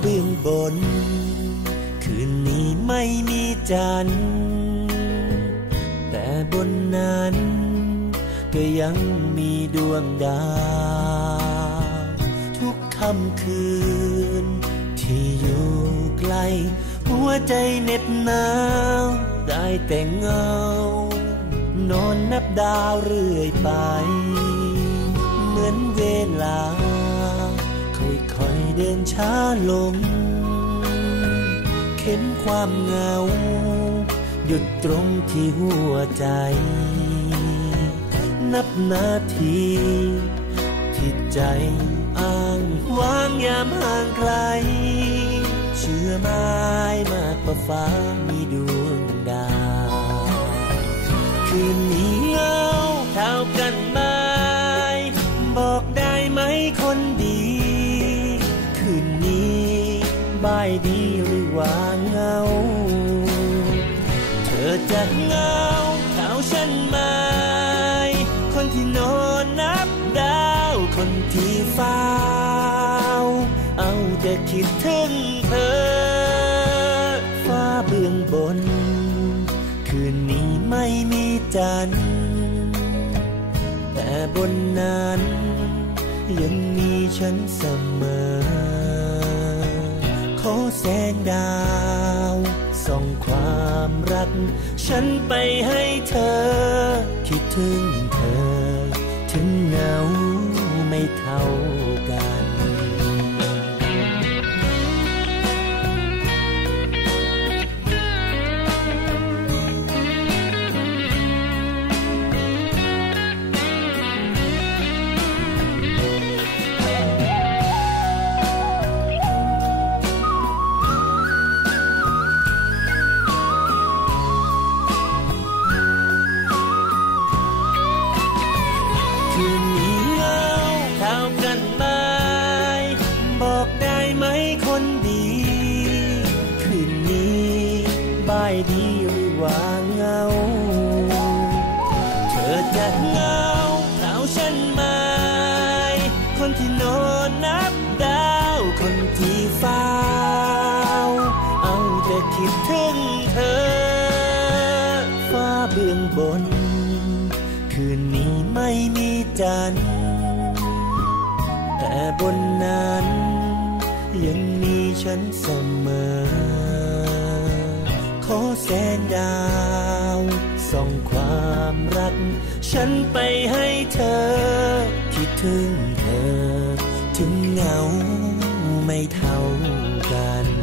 เบื้องบน คืนนี้ไม่มีจันทร์แต่บนนั้น ก็ยังมีดวงดาว ทุกค่ำคืน ที่อยู่ไกลหัวใจเหน็บหนาวได้แต่เงานอนนับดาวเรื่อยไป เหมือนเวลา เดินช้าลง เข็นความเหงา หยุดตรงที่หัวใจ นับนาทีที่ใจอ้างวางยามห่างไกล เชื่อไม้มากกว่าฟ้ามีดวงดาว คืนนี้เงาเท่ากันไหมบอกได้ไหมคนดีายดีหรือว่าเงา เธอจะเงาเท่าฉันไหมคนที่นอนนับดาว คนที่เฝ้า เอาแต่คิดถึงเธอ ฟ้าเบื้องบน คืนนี้ไม่มีจันทร์แต่บนนั้น ยังมีฉันเสมอ ขอแสงดาวส่องความรัก ฉันไปให้เธอ คิดถึงเธอ ถึงเหงา ว่าเงา เธอจะเงาเท่าฉันไหมคนที่นอนนับดาว คนที่เฝ้าเอาแต่คิดถึงเธอ ฟ้าเบื้องบน คืนนี้ไม่มีจันทร์แต่บนนั้น ยังมีฉันเสมอ อแสงดาวส่องความรัก ฉันไปให้เธอ คิดถึงเธอ ถึงเหงาไม่เท่ากัน